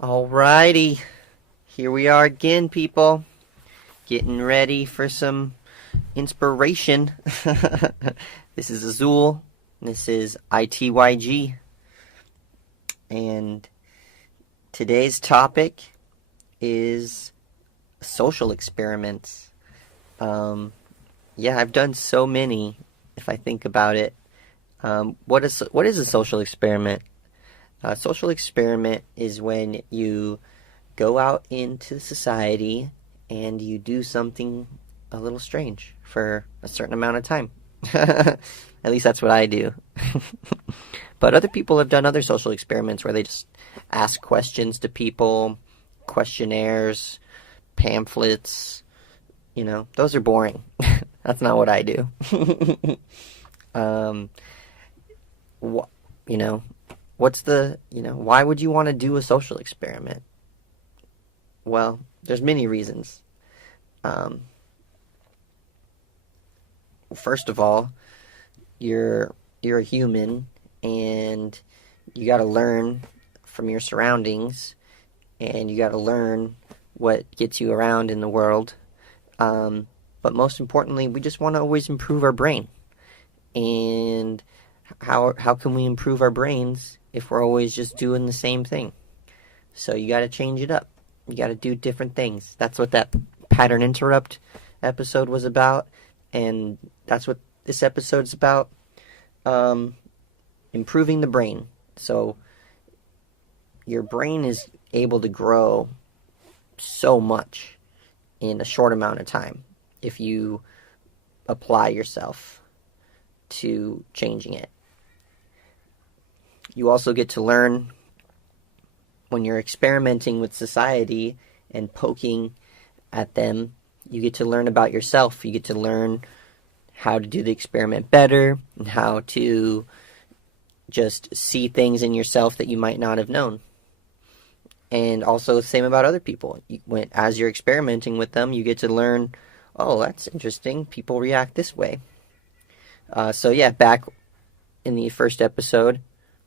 Alrighty, here we are again, people. Getting ready for some inspiration. This is Azul. This is I.T.Y.G. And today's topic is social experiments. Yeah, I've done so many, if I think about it. What is a social experiment? A social experiment is when you go out into society and you do something a little strange for a certain amount of time. At least that's what I do. But other people have done other social experiments where they just ask questions to people, questionnaires, pamphlets. Those are boring. That's not what I do. um, wh- you know, why would you want to do a social experiment? Well, there's many reasons. Um, First of all, you're a human, and you got to learn from your surroundings, and you got to learn what gets you around in the world. But most importantly, we just want to always improve our brain. And how can we improve our brains if we're always just doing the same thing? So you got to change it up. You got to do different things. That's what that pattern interrupt episode was about, and that's what this episode's about. Um, Improving the brain. So your brain is able to grow so much in a short amount of time if you apply yourself to changing it. You also get to learn when you're experimenting with society and poking at them. You get to learn about yourself. You get to learn how to do the experiment better and how to just see things in yourself that you might not have known. And also, same about other people. As you're experimenting with them, you get to learn, oh, that's interesting. People react this way. So yeah, back in the first episode,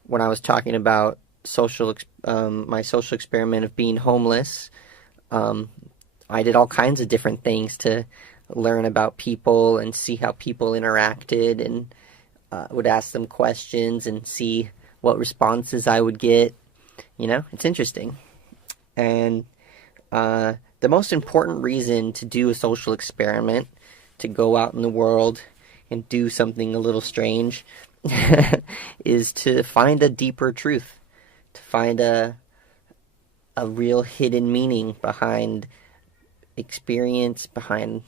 when I was talking about my social experiment of being homeless, um, I did all kinds of different things to learn about people and see how people interacted, and would ask them questions and see what responses I would get. It's interesting. And the most important reason to do a social experiment, to go out in the world and do something a little strange, is to find a deeper truth, to find a real hidden meaning behind experience, behind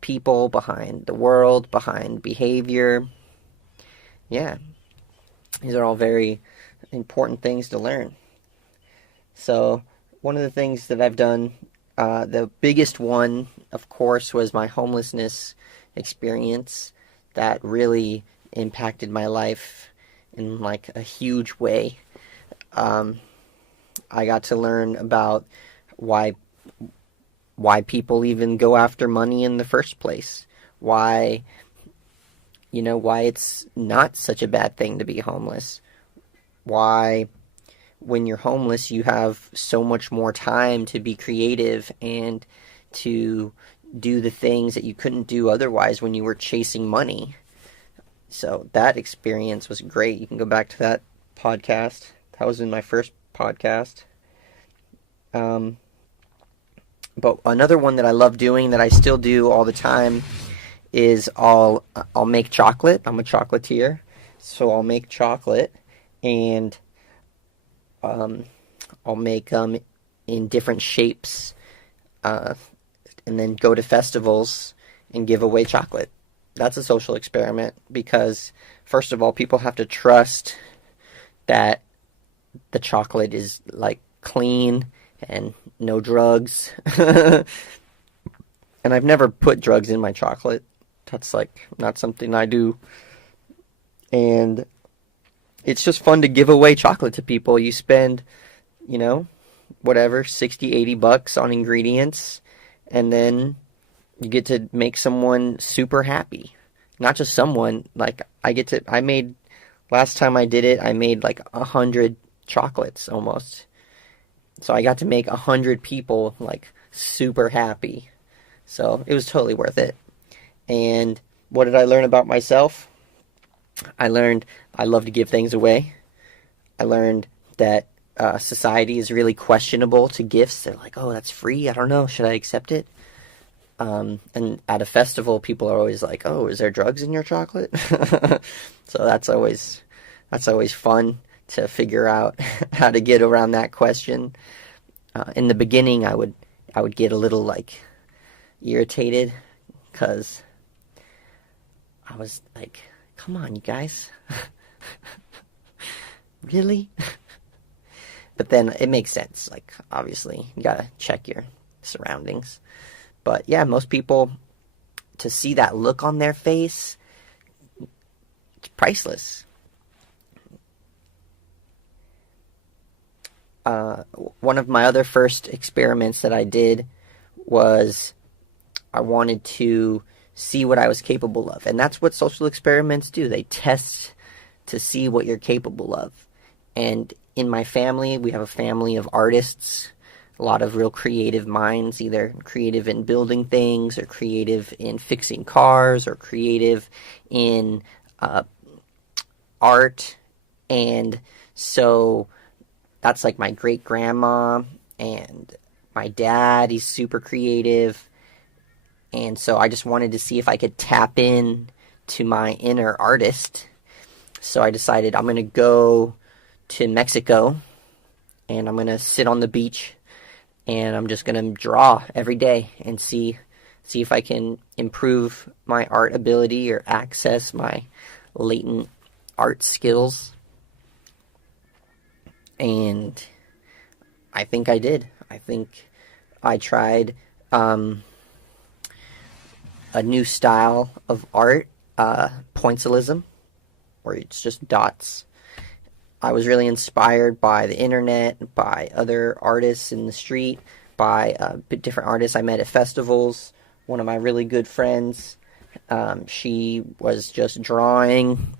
people, behind the world, behind behavior. Yeah, these are all very important things to learn. So one of the things that I've done, the biggest one, of course, was my homelessness experience. That really impacted my life in like a huge way. I got to learn about why people even go after money in the first place. Why it's not such a bad thing to be homeless. Why, when you're homeless, you have so much more time to be creative and to do the things that you couldn't do otherwise when you were chasing money. So that experience was great. You can go back to that podcast. That was in my first podcast. But another one that I love doing, that I still do all the time, is I'll make chocolate. I'm a chocolatier, so I'll make chocolate, and I'll make them in different shapes, and then go to festivals and give away chocolate. That's a social experiment because, first of all, people have to trust that the chocolate is like clean and no drugs. And I've never put drugs in my chocolate. That's like not something I do. And it's just fun to give away chocolate to people. You spend, whatever, 60, $80 on ingredients, and then you get to make someone super happy. Not just someone, like last time I did it, I made like 100 chocolates almost. So I got to make 100 people like super happy. So it was totally worth it. And what did I learn about myself? I learned I love to give things away. I learned that society is really questionable to gifts. They're like, oh, that's free. I don't know. Should I accept it? And at a festival, people are always like, oh, is there drugs in your chocolate? So that's always fun to figure out how to get around that question. In the beginning, I would get a little like irritated because I was like, come on, you guys. Really? But then it makes sense. Like, obviously, you gotta check your surroundings. But yeah, most people, to see that look on their face, it's priceless. One of my other first experiments that I did was I wanted to see what I was capable of. And that's what social experiments do. They test to see what you're capable of. And in my family, we have a family of artists, a lot of real creative minds, either creative in building things or creative in fixing cars or creative in art. And so that's like my great grandma and my dad. He's super creative. And so I just wanted to see if I could tap in to my inner artist. So I decided I'm going to go to Mexico and I'm going to sit on the beach and I'm just going to draw every day and see if I can improve my art ability or access my latent art skills. And I think I did. I think I tried a new style of art, pointillism, where it's just dots. I was really inspired by the internet, by other artists in the street, by different artists I met at festivals. One of my really good friends, she was just drawing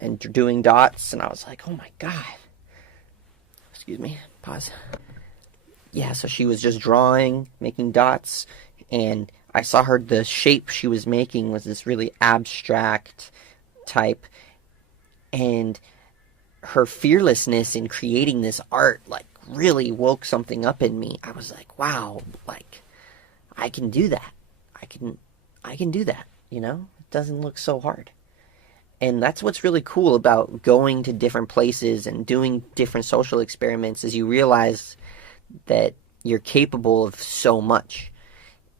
and doing dots, and I was like, oh my God. Excuse me, pause. Yeah, so she was just drawing, making dots, and I saw her, the shape she was making was this really abstract type, and her fearlessness in creating this art, like, really woke something up in me. I was like, wow, like, I can do that. I can do that, you know? It doesn't look so hard. And that's what's really cool about going to different places and doing different social experiments is you realize that you're capable of so much.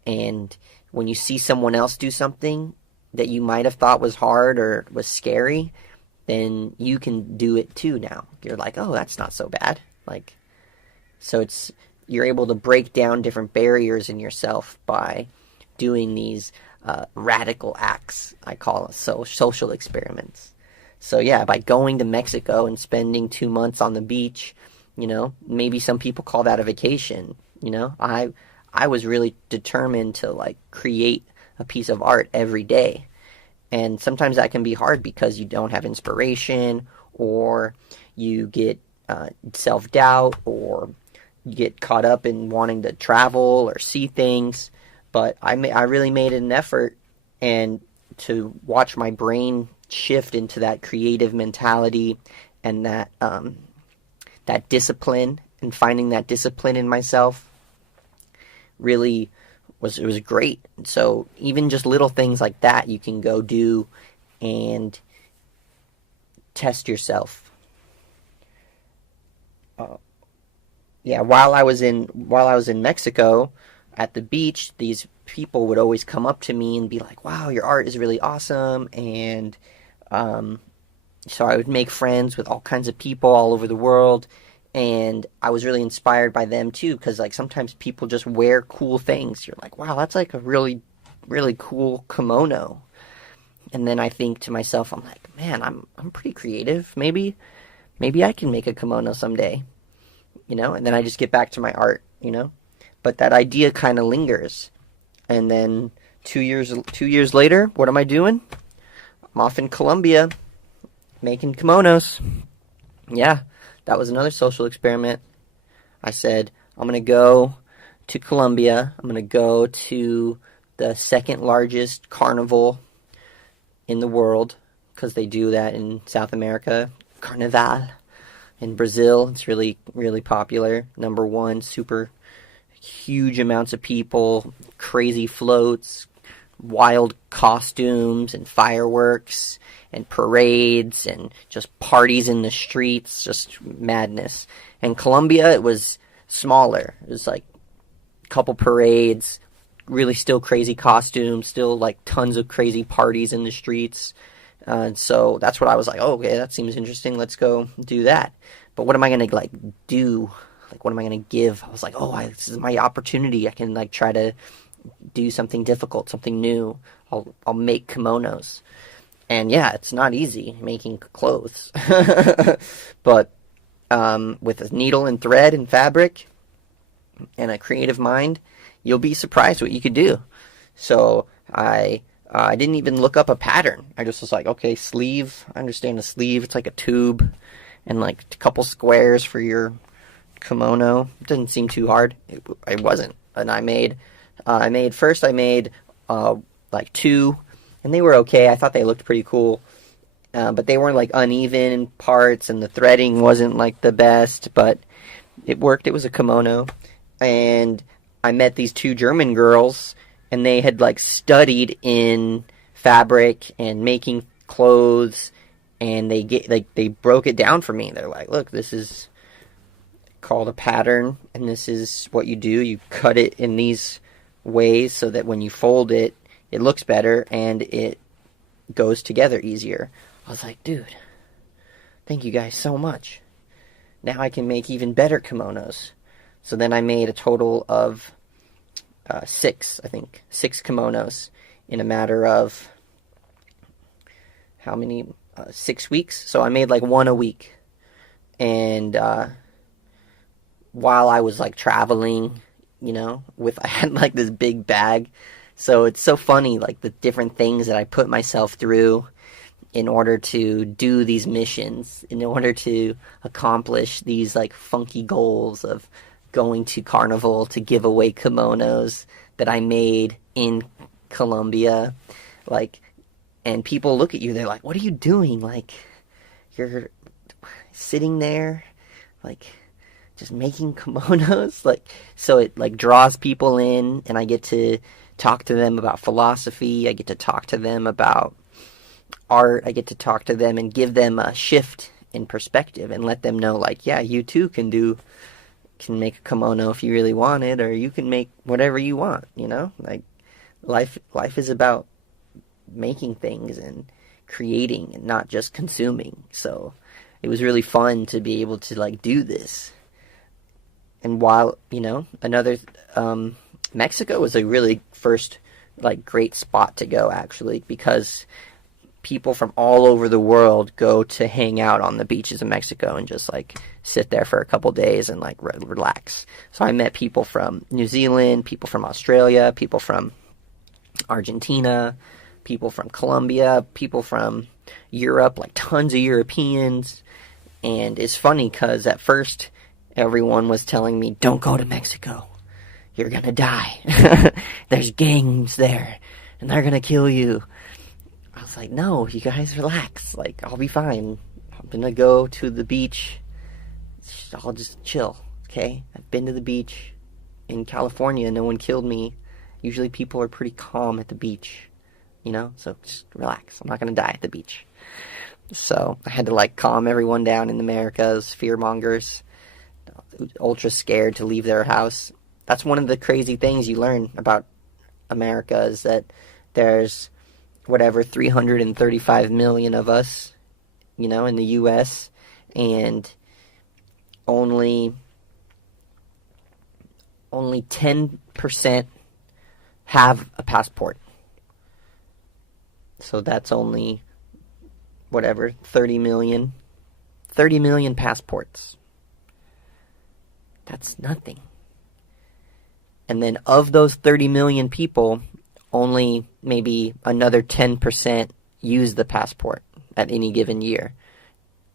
And when you see someone else do something that you might have thought was hard or was scary, then you can do it too now. You're like, oh, that's not so bad. Like, so you're able to break down different barriers in yourself by doing these radical acts, I call it, so social experiments. So yeah, by going to Mexico and spending 2 months on the beach, you know, maybe some people call that a vacation. You know, I was really determined to like create a piece of art every day. And sometimes that can be hard because you don't have inspiration, or you get self-doubt, or you get caught up in wanting to travel or see things. But I really made an effort and to watch my brain shift into that creative mentality and that that discipline, and finding that discipline in myself really was great. So even just little things like that you can go do and test yourself. While I was in Mexico at the beach, these people would always come up to me and be like, wow, your art is really awesome. And so I would make friends with all kinds of people all over the world. And I was really inspired by them too, because like sometimes people just wear cool things. You're like, wow, that's like a really, really cool kimono. And then I think to myself, I'm like, man, I'm pretty creative. Maybe I can make a kimono someday, you know. And then I just get back to my art, you know. But that idea kind of lingers. And then 2 years later, what am I doing? I'm off in Colombia making kimonos. Yeah. That was another social experiment. I said, I'm going to go to Colombia. I'm going to go to the second largest carnival in the world, because they do that in South America. Carnival. In Brazil, it's really, really popular. Number one, super huge amounts of people, crazy floats, wild costumes and fireworks and parades and just parties in the streets, just madness. In Colombia, it was smaller. It was like a couple parades, really still crazy costumes, still like tons of crazy parties in the streets. And so that's what I was like, oh, okay, that seems interesting. Let's go do that. But what am I going to like do? Like, what am I going to give? I was like, oh, this is my opportunity. I can like try to do something difficult, something new. I'll make kimonos. And yeah, it's not easy making clothes. But with a needle and thread and fabric and a creative mind, you'll be surprised what you could do. So I didn't even look up a pattern. I just was like, okay, sleeve. I understand a sleeve. It's like a tube and like a couple squares for your kimono. It didn't seem too hard. It wasn't. And I made like two, and they were okay. I thought they looked pretty cool. But they weren't like uneven in parts, and the threading wasn't like the best, but it worked. It was a kimono. And I met these two German girls, and they had like studied in fabric and making clothes, and they broke it down for me. They're like, look, this is called a pattern, and this is what you do. You cut it in these ways so that when you fold it, it looks better and it goes together easier. I was like, dude, thank you guys so much. Now I can make even better kimonos. So then I made a total of six kimonos in a matter of how many? 6 weeks. So I made like one a week. And while I was like traveling, I had like this big bag. So it's so funny, like the different things that I put myself through in order to do these missions, in order to accomplish these like funky goals of going to Carnival to give away kimonos that I made in Colombia. Like, and people look at you, they're like, what are you doing? Like, you're sitting there, like, just making kimonos. Like, so it like draws people in, and I get to talk to them about philosophy. I get to talk to them about art. I get to talk to them and give them a shift in perspective and let them know, like, yeah, you too can make a kimono if you really want it, or you can make whatever you want, like life is about making things and creating and not just consuming. So it was really fun to be able to like do this. And while, Mexico was a really first like great spot to go, actually, because people from all over the world go to hang out on the beaches of Mexico and just like sit there for a couple days and like relax. So I met people from New Zealand, people from Australia, people from Argentina, people from Colombia, people from Europe, like tons of Europeans. And it's funny because at first everyone was telling me, don't go to Mexico. You're going to die. There's gangs there and they're going to kill you. I was like, no, you guys relax. Like, I'll be fine. I'm going to go to the beach. I'll just chill, okay? I've been to the beach in California. No one killed me. Usually people are pretty calm at the beach, So just relax. I'm not going to die at the beach. So I had to, like, calm everyone down in America's fear-mongers. Ultra scared to leave their house. That's one of the crazy things you learn about America is that there's 335 million of us, in the U.S., and only 10% have a passport. So that's only 30 million passports. That's nothing. And then of those 30 million people, only maybe another 10% use the passport at any given year.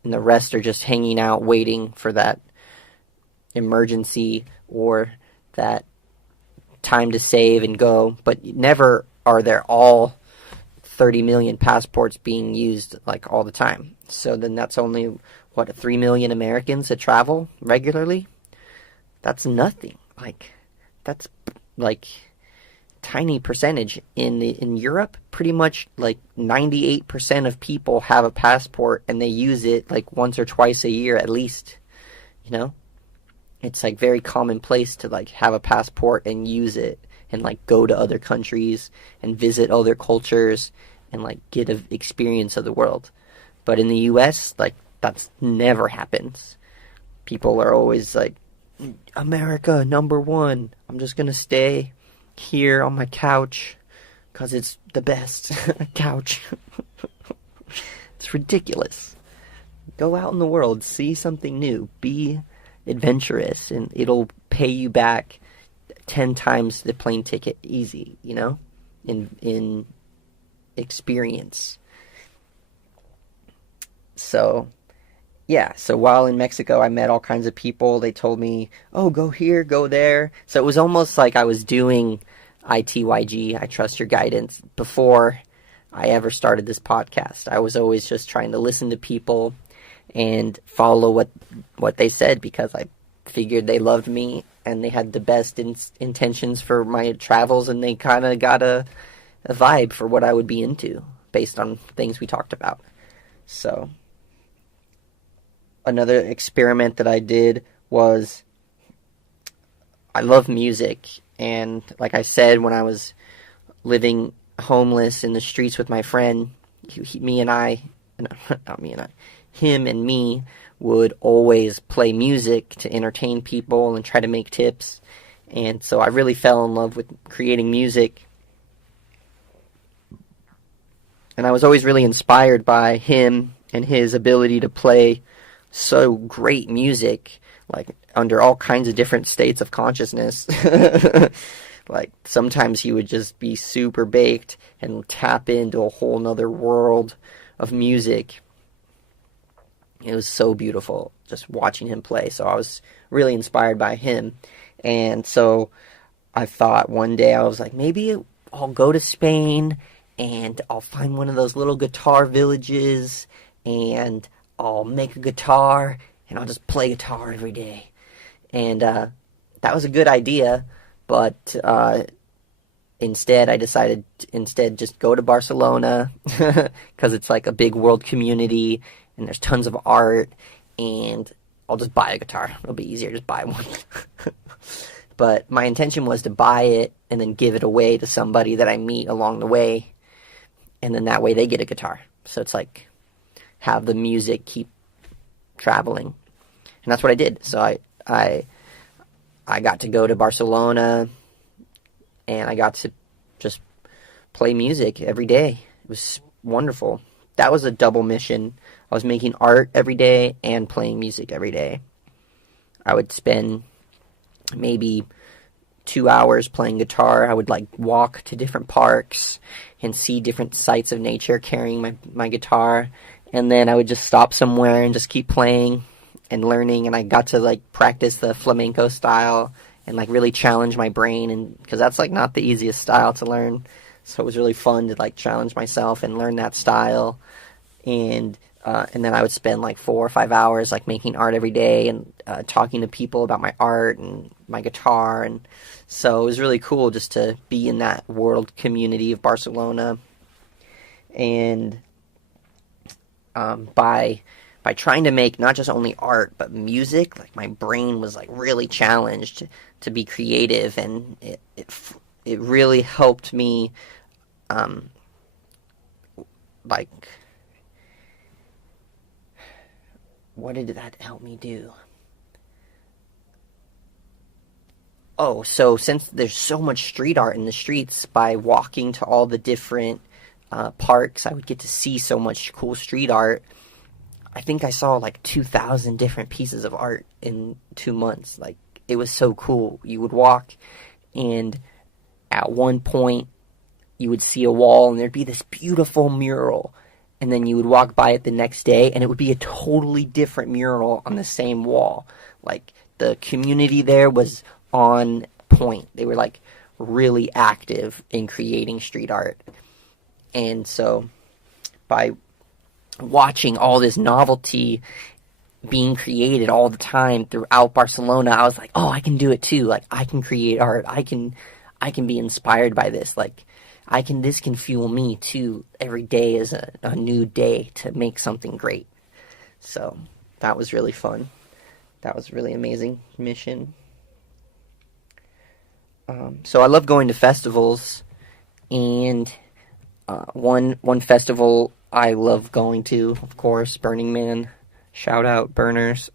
And the rest are just hanging out waiting for that emergency or that time to save and go, but never are there all 30 million passports being used like all the time. So then that's only, what, 3 million Americans that travel regularly? That's nothing. Like, that's like tiny percentage. In Europe, pretty much like 98% of people have a passport and they use it like once or twice a year at least. You know? It's like very commonplace to like have a passport and use it and like go to other countries and visit other cultures and like get an experience of the world. But in the US, like that's never happens. People are always like, America, number one. I'm just gonna stay here on my couch because it's the best couch. It's ridiculous. Go out in the world, see something new, be adventurous, and it'll pay you back 10 times the plane ticket easy, you know, in experience. So yeah, so while in Mexico, I met all kinds of people. They told me, oh, go here, go there. So it was almost like I was doing I.T.Y.G, I Trust Your Guidance, before I ever started this podcast. I was always just trying to listen to people and follow what they said because I figured they loved me and they had the best intentions for my travels, and they kind of got a vibe for what I would be into based on things we talked about. So another experiment that I did was, I love music, and like I said, when I was living homeless in the streets with my friend, him and me would always play music to entertain people and try to make tips. And so I really fell in love with creating music. And I was always really inspired by him and his ability to play so great music, like under all kinds of different states of consciousness. Like sometimes he would just be super baked and tap into a whole nother world of music. It was so beautiful just watching him play. So I was really inspired by him. And so I thought one day, I was like, maybe I'll go to Spain and I'll find one of those little guitar villages and I'll make a guitar and I'll just play guitar every day. And that was a good idea, but instead I decided just go to Barcelona because it's like a big world community and there's tons of art, and I'll just buy a guitar. It'll be easier, just buy one. But my intention was to buy it and then give it away to somebody that I meet along the way, and then that way they get a guitar. So it's like have the music keep traveling. And that's what I did. So I got to go to Barcelona and I got to just play music every day. It was wonderful. That was a double mission. I was making art every day and playing music every day. I would spend maybe 2 hours playing guitar. I would like walk to different parks and see different sights of nature carrying my guitar. And then I would just stop somewhere and just keep playing and learning. And I got to like practice the flamenco style and like really challenge my brain, and because that's like not the easiest style to learn. So it was really fun to like challenge myself and learn that style. And then I would spend like 4 or 5 hours like making art every day and talking to people about my art and my guitar. And so it was really cool just to be in that world community of Barcelona. And by trying to make not just only art but music, like my brain was like really challenged to be creative, and it really helped me like, what did that help me do? Oh, so since there's so much street art in the streets, by walking to all the different parks, I would get to see so much cool street art. I think I saw like 2,000 different pieces of art in 2 months. Like, it was so cool. You would walk, and at one point, you would see a wall, and there'd be this beautiful mural. And then you would walk by it the next day, and it would be a totally different mural on the same wall. Like, the community there was on point. They were like really active in creating street art. And so by watching all this novelty being created all the time throughout Barcelona, I was like, oh, I can do it too. Like, I can create art. I can be inspired by this. Like, this can fuel me too. Every day is a new day to make something great. So that was really fun. That was a really amazing mission. So I love going to festivals, and one festival I love going to, of course, Burning Man. Shout out Burners.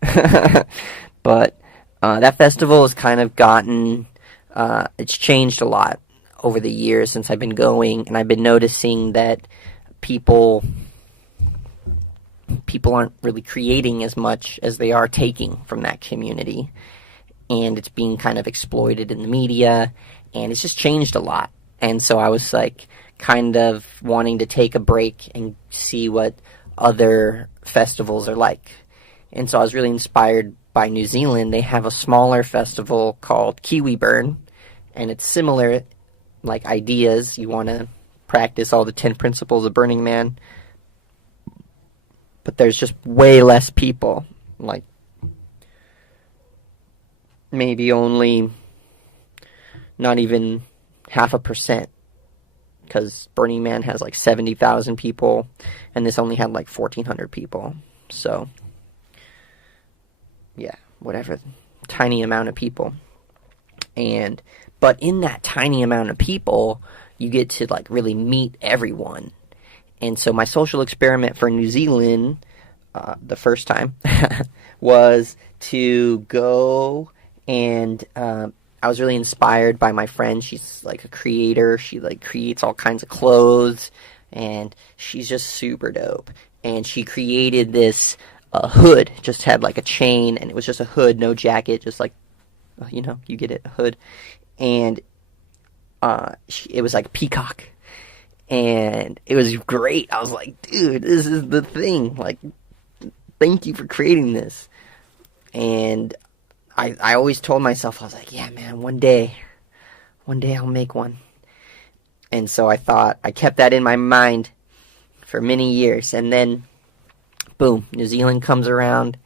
But that festival has kind of gotten, it's changed a lot over the years since I've been going, and I've been noticing that people aren't really creating as much as they are taking from that community. And it's being kind of exploited in the media, and it's just changed a lot. And so I was like kind of wanting to take a break and see what other festivals are like. And so I was really inspired by New Zealand. They have a smaller festival called Kiwi Burn, and it's similar, like, ideas. You want to practice all the 10 principles of Burning Man, but there's just way less people, like maybe only not even 0.5%, because Burning Man has like 70,000 people, and this only had like 1,400 people. So yeah, whatever, tiny amount of people. But in that tiny amount of people, you get to like really meet everyone. And so my social experiment for New Zealand, the first time, was to go, and I was really inspired by my friend. She's like a creator. She like creates all kinds of clothes, and she's just super dope. And she created this hood, just had like a chain, and it was just a hood, no jacket, just like, you get it, a hood. And it was like a peacock, and it was great. I was like, dude, this is the thing. Like, thank you for creating this. And I always told myself, I was like, yeah, man, one day I'll make one. And so I kept that in my mind for many years. And then, boom, New Zealand comes around,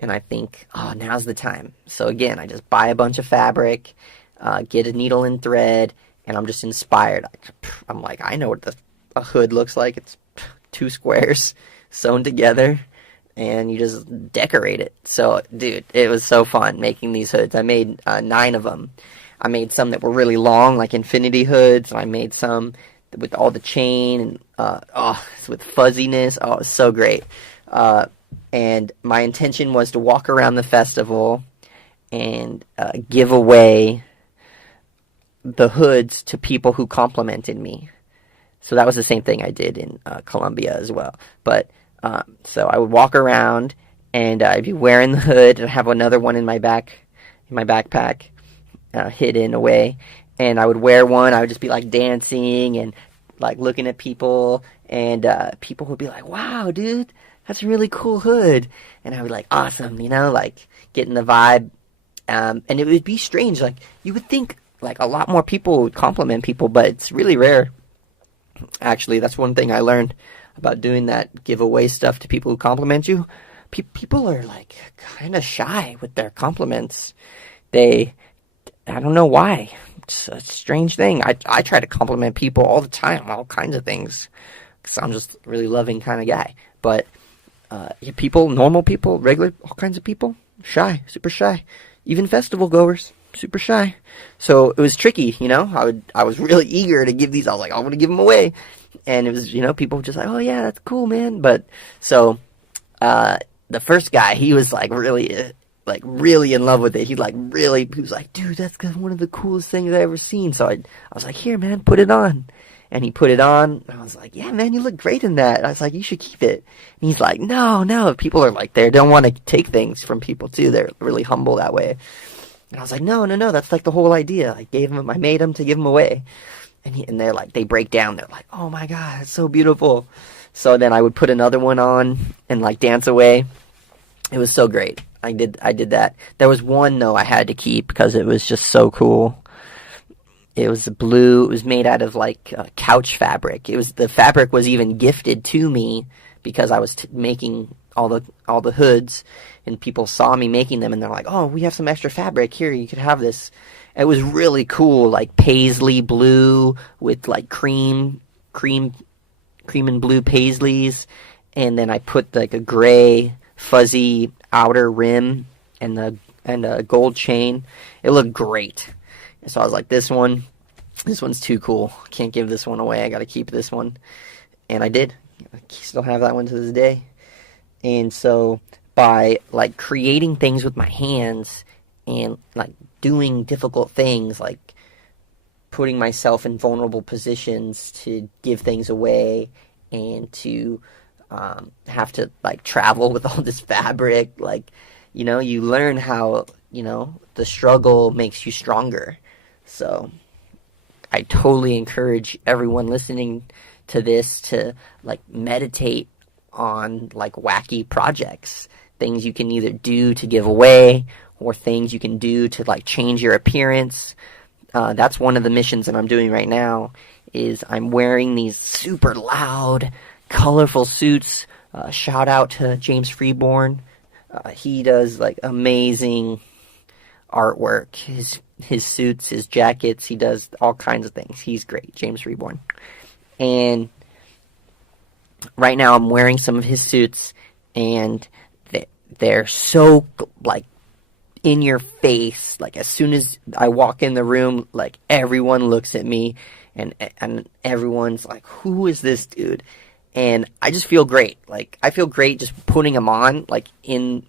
and I think, oh, now's the time. So again, I just buy a bunch of fabric, get a needle and thread, and I'm just inspired. I'm like, I know what a hood looks like. It's 2 squares sewn together, and you just decorate it. So, dude, it was so fun making these hoods. I made 9 of them. I made some that were really long, like infinity hoods. I made some with all the chain, and with fuzziness. Oh, it was so great. And my intention was to walk around the festival and give away the hoods to people who complimented me. So that was the same thing I did in Colombia as well. But so I would walk around, and I'd be wearing the hood, and have another one in my backpack, hidden away. And I would wear one. I would just be like dancing and like looking at people, and people would be like, "Wow, dude, that's a really cool hood." And I would like, awesome, like getting the vibe. And it would be strange. Like, you would think like a lot more people would compliment people, but it's really rare. Actually, that's one thing I learned about doing that giveaway stuff to people who compliment you. People are like kind of shy with their compliments. I don't know why. It's a strange thing. I try to compliment people all the time, all kinds of things, because I'm just a really loving kind of guy. But people, normal people, regular, all kinds of people, shy, super shy. Even festival goers, super shy. So it was tricky, I was really eager to give these. I was like, I want to give them away. And it was, people were just like, oh yeah, that's cool, man. But so the first guy, he was like really in love with it. He was like, dude, that's one of the coolest things I've ever seen. So I was like, here, man, put it on. And he put it on. I was like, yeah, man, you look great in that. I was like, you should keep it. And he's like, no. People are like, they don't want to take things from people too. They're really humble that way. And I was like, no, that's like the whole idea. I made them to give them away. And they're like, they break down. They're like, oh my God, it's so beautiful. So then I would put another one on and like dance away. It was so great. I did that. There was one though I had to keep because it was just so cool. It was blue. It was made out of like couch fabric. The fabric was even gifted to me because I was making all the hoods, and people saw me making them, and they're like, "Oh, we have some extra fabric here. You could have this." It was really cool, like paisley blue with like cream and blue paisleys, and then I put like a gray fuzzy outer rim and a gold chain. It looked great. So I was like, this one's too cool. Can't give this one away. I got to keep this one. And I did. I still have that one to this day. And so by like creating things with my hands and like doing difficult things like putting myself in vulnerable positions to give things away and to have to like travel with all this fabric, like, you learn how, the struggle makes you stronger. So I totally encourage everyone listening to this to like meditate on like wacky projects, things you can either do to give away or things you can do to like change your appearance. That's one of the missions that I'm doing right now is I'm wearing these super loud, colorful suits. Shout out to James Freeborn. He does like amazing artwork. His suits, his jackets, he does all kinds of things. He's great, James Freeborn. And right now I'm wearing some of his suits, and they're so like in your face. Like as soon as I walk in the room, like everyone looks at me, and everyone's like, "Who is this dude?" And I just feel great. Like I feel great just putting them on, like in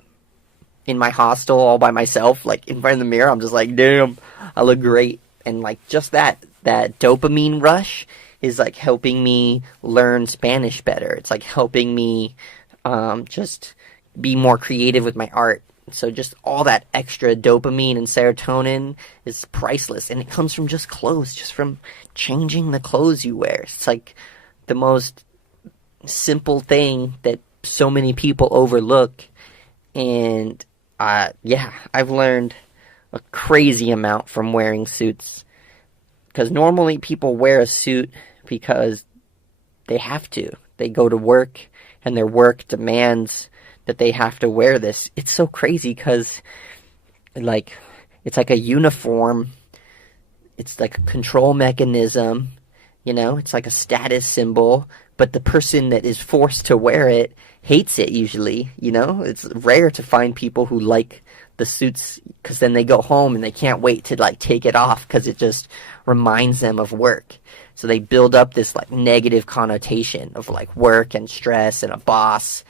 my hostel all by myself, like in front of the mirror. I'm just like, damn, I look great. And like just that dopamine rush is like helping me learn Spanish better. It's like helping me just be more creative with my art. So just all that extra dopamine and serotonin is priceless, and it comes from just clothes, just from changing the clothes you wear. It's like the most simple thing that so many people overlook. And yeah, I've learned a crazy amount from wearing suits, because normally people wear a suit because they have to. They go to work and their work demands that they have to wear this. It's so crazy because like it's like a uniform. It's like a control mechanism, it's like a status symbol, but the person that is forced to wear it hates it usually. It's rare to find people who like the suits, because then they go home and they can't wait to like take it off because it just reminds them of work. So they build up this like negative connotation of like work and stress and a boss.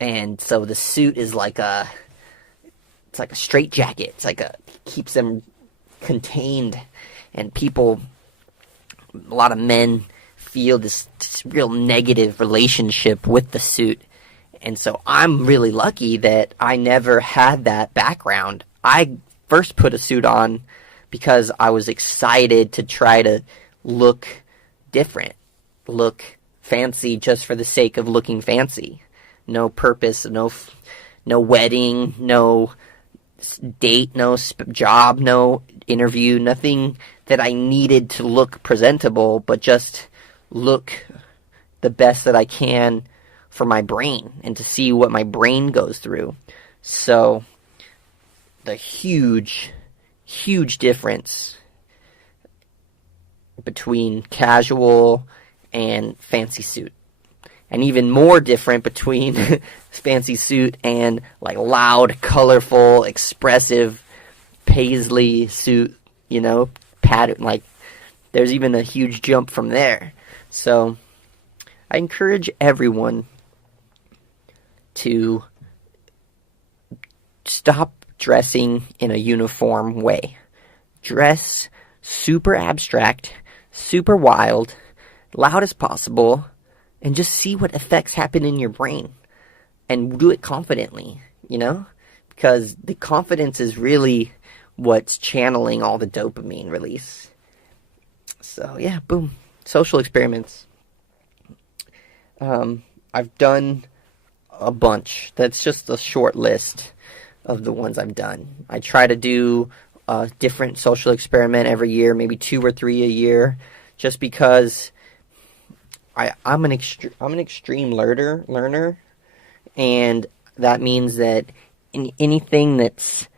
And so the suit is like it's like a straitjacket. It's like keeps them contained, and a lot of men feel this real negative relationship with the suit. And so I'm really lucky that I never had that background. I first put a suit on because I was excited to try to look different, look fancy just for the sake of looking fancy. No purpose, no wedding, no date, no job, no interview, nothing that I needed to look presentable, but just look the best that I can for my brain and to see what my brain goes through. So the huge difference between casual and fancy suit. And even more different between fancy suit and like loud, colorful, expressive paisley suit, pattern. Like there's even a huge jump from there. So I encourage everyone to stop dressing in a uniform way. Dress super abstract, super wild, loud as possible, and just see what effects happen in your brain. And do it confidently, because the confidence is really what's channeling all the dopamine release. So yeah, boom. Social experiments. I've done a bunch. That's just a short list. of the ones I've done. I try to do a different social experiment every year, maybe 2 or 3 a year, just because I'm an extreme learner, and that means that anything that's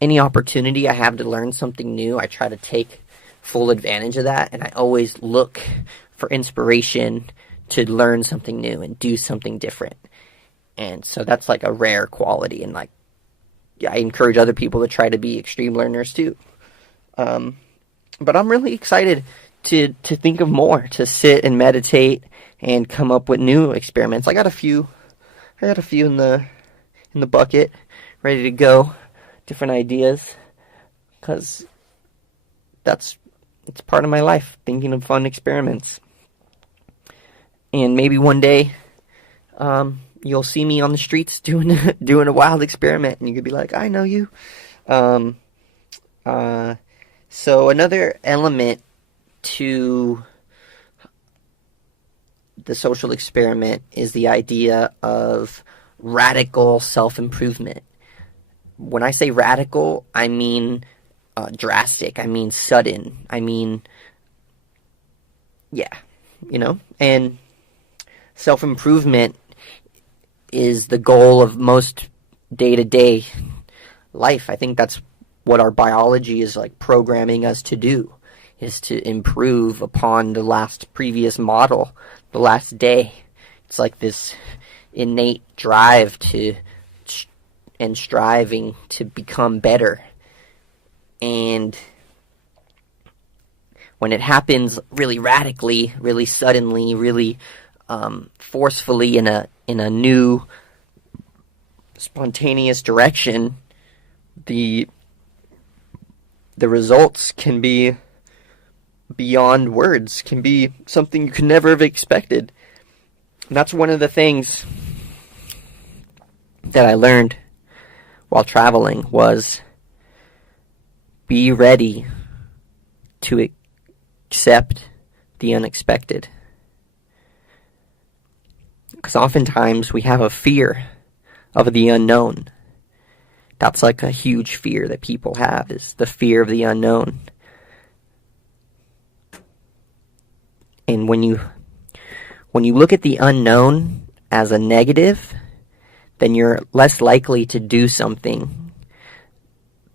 any opportunity I have to learn something new, I try to take full advantage of that, and I always look for inspiration to learn something new and do something different. And so that's like a rare quality, and like, yeah, I encourage other people to try to be extreme learners too. But I'm really excited to think of more, to sit and meditate and come up with new experiments. I got a few in the bucket, ready to go, different ideas, because it's part of my life, thinking of fun experiments. And maybe one day, you'll see me on the streets doing a wild experiment, and you could be like, I know you. So another element to the social experiment is the idea of radical self-improvement. When I say radical, I mean drastic. I mean sudden. I mean, yeah, and self-improvement is the goal of most day-to-day life. I think that's what our biology is like programming us to do, is to improve upon the previous model, the last day. It's like this innate drive and striving to become better. And when it happens really radically, really suddenly, really forcefully in a new spontaneous direction, the results can be beyond words, can be something you could never have expected. And that's one of the things that I learned while traveling, was be ready to accept the unexpected. Because oftentimes we have a fear of the unknown. That's like a huge fear that people have, is the fear of the unknown. And when you look at the unknown as a negative, then you're less likely to do something.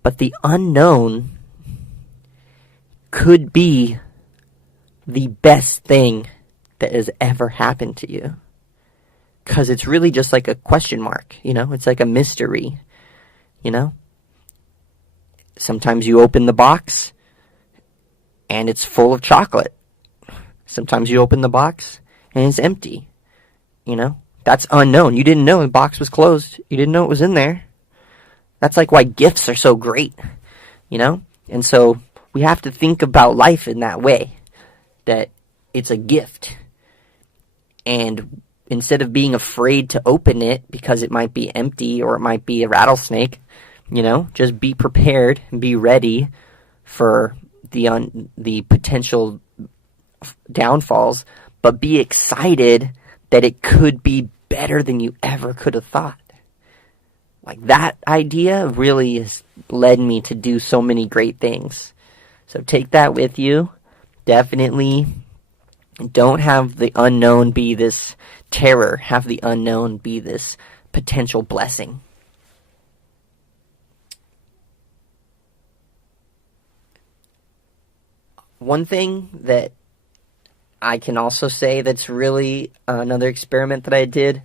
But the unknown could be the best thing that has ever happened to you. Because it's really just like a question mark, It's like a mystery, Sometimes you open the box and it's full of chocolate. Sometimes you open the box and it's empty, That's unknown. You didn't know the box was closed. You didn't know it was in there. That's like why gifts are so great, And so we have to think about life in that way, that it's a gift. And instead of being afraid to open it because it might be empty or it might be a rattlesnake, just be prepared and be ready for the potential downfalls, but be excited that it could be better than you ever could have thought. Like, that idea really has led me to do so many great things. So take that with you. Definitely don't have the unknown be this terror. Have the unknown be this potential blessing. One thing that I can also say that's really another experiment that I did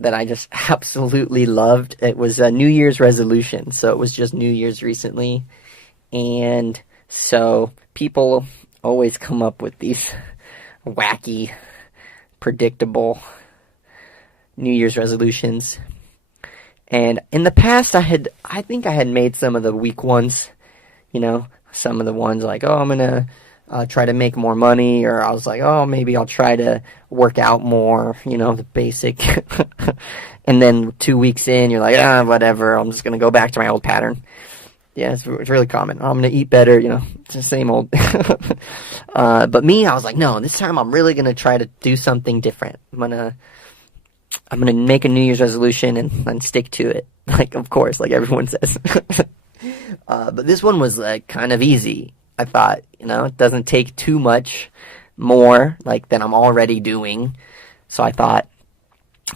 that I just absolutely loved. It was a New Year's resolution. So it was just New Year's recently. And so people always come up with these wacky, predictable New Year's resolutions. And in the past, I think I had made some of the weak ones, some of the ones like, oh, I'm going to try to make more money, or I was like, oh, maybe I'll try to work out more, the basic. And then 2 weeks in, you're like, whatever, I'm just going to go back to my old pattern. Yeah, it's really common. I'm going to eat better, it's the same old. But me, I was like, no, this time I'm really going to try to do something different. I'm going I'm gonna make a New Year's resolution and stick to it. Like, of course, like everyone says. But this one was like kind of easy. I thought, it doesn't take too much more like than I'm already doing. So I thought,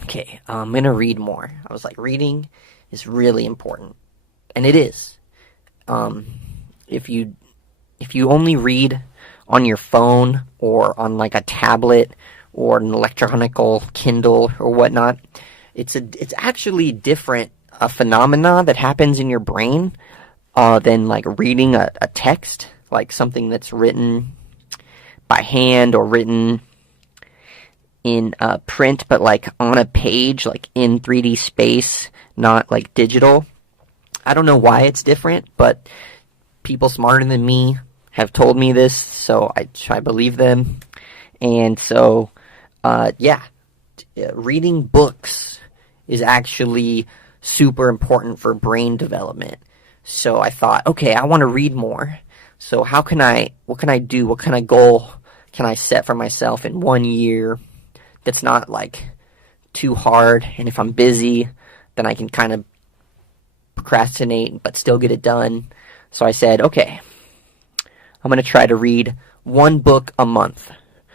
okay, I'm gonna read more. I was like, reading is really important, and it is. Um, if you only read on your phone or on like a tablet or an electronical Kindle or whatnot, it's actually different a phenomena that happens in your brain than like reading a text, like something that's written by hand or written in print, but like on a page, like in 3D space, not like digital. I don't know why it's different, but people smarter than me have told me this, so I believe them. And so, reading books is actually super important for brain development. So I thought, okay, I want to read more. So what can I do? What kind of goal can I set for myself in 1 year that's not like too hard? And if I'm busy, then I can kind of procrastinate but still get it done. So I said, okay, I'm going to try to read 1 book a month,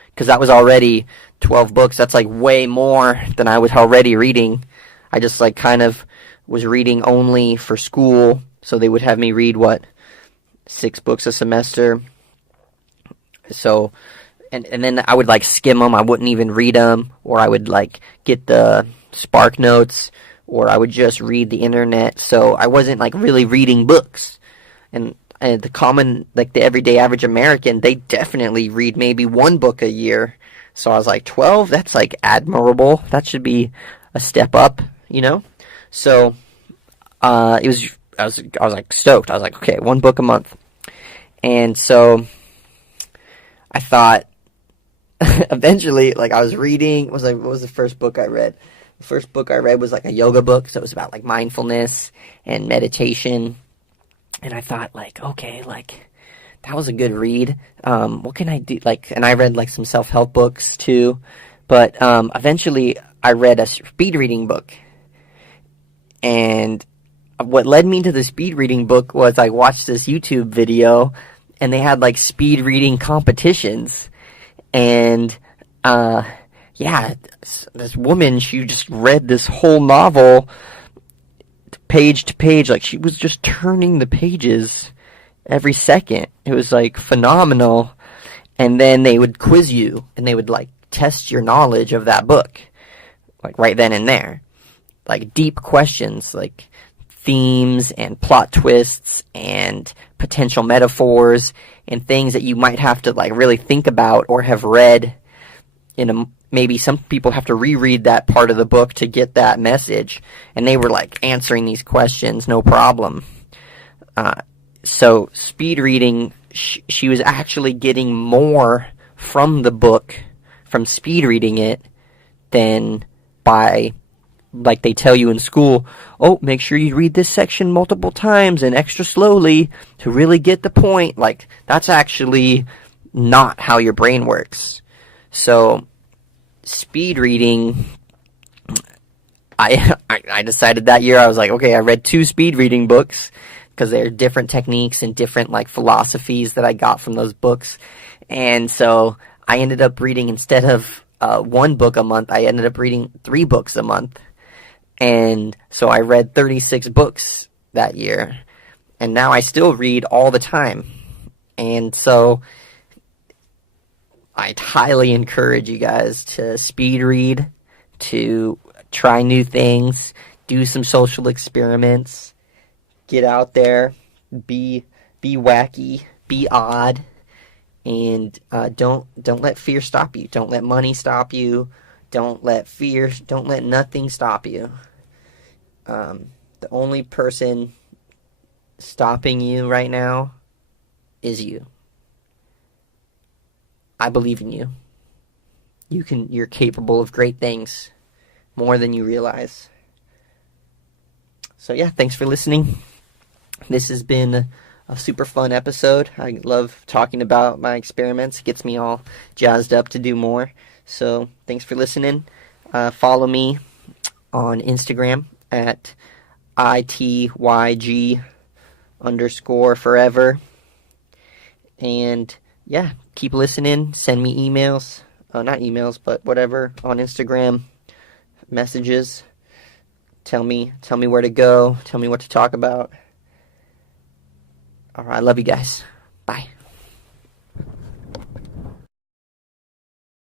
because that was already 12 books. That's like way more than I was already reading. I just like kind of was reading only for school, so they would have me read 6 books a semester. So and then I would like skim them. I wouldn't even read them, or I would like get the Spark Notes, or I would just read the internet. So I wasn't like really reading books. And the everyday average American, they definitely read maybe 1 book a year. So I was like, 12? That's like admirable. That should be a step up, So I was like stoked. I was like, okay, 1 book a month. And so I thought eventually, like, I was reading, what was the first book I read? The first book I read was like a yoga book, so it was about like mindfulness and meditation. And I thought, like, okay, like, that was a good read. What can I do? Like, and I read like some self-help books too. But eventually I read a speed reading book. And what led me to the speed reading book was I watched this YouTube video, and they had like speed reading competitions. And this woman, she just read this whole novel page to page, like she was just turning the pages every second. It was like phenomenal. And then they would quiz you, and they would like test your knowledge of that book, like right then and there. Like deep questions, like themes and plot twists and potential metaphors and things that you might have to like really think about or have read maybe some people have to reread that part of the book to get that message, and they were like answering these questions no problem. So speed reading, she was actually getting more from the book from speed reading it than by, like they tell you in school, oh, make sure you read this section multiple times and extra slowly to really get the point. Like, that's actually not how your brain works. So speed reading, I decided that year, I was like, okay, I read 2 speed reading books, because there are different techniques and different like philosophies that I got from those books. And so I ended up reading, instead of 1 book a month, I ended up reading 3 books a month. And so I read 36 books that year, and now I still read all the time. And so I'd highly encourage you guys to speed read, to try new things, do some social experiments, get out there, be wacky, be odd, and don't let fear stop you. Don't let money stop you. Don't let nothing stop you. The only person stopping you right now is you. I believe in you. You're capable of great things, more than you realize. So yeah, thanks for listening. This has been a super fun episode. I love talking about my experiments. It gets me all jazzed up to do more. So thanks for listening. Follow me on Instagram at I.T.Y.G _forever. And yeah, keep listening. Send me emails. Not emails, but whatever on Instagram. Messages. Tell me where to go. Tell me what to talk about. All right, I love you guys. Bye.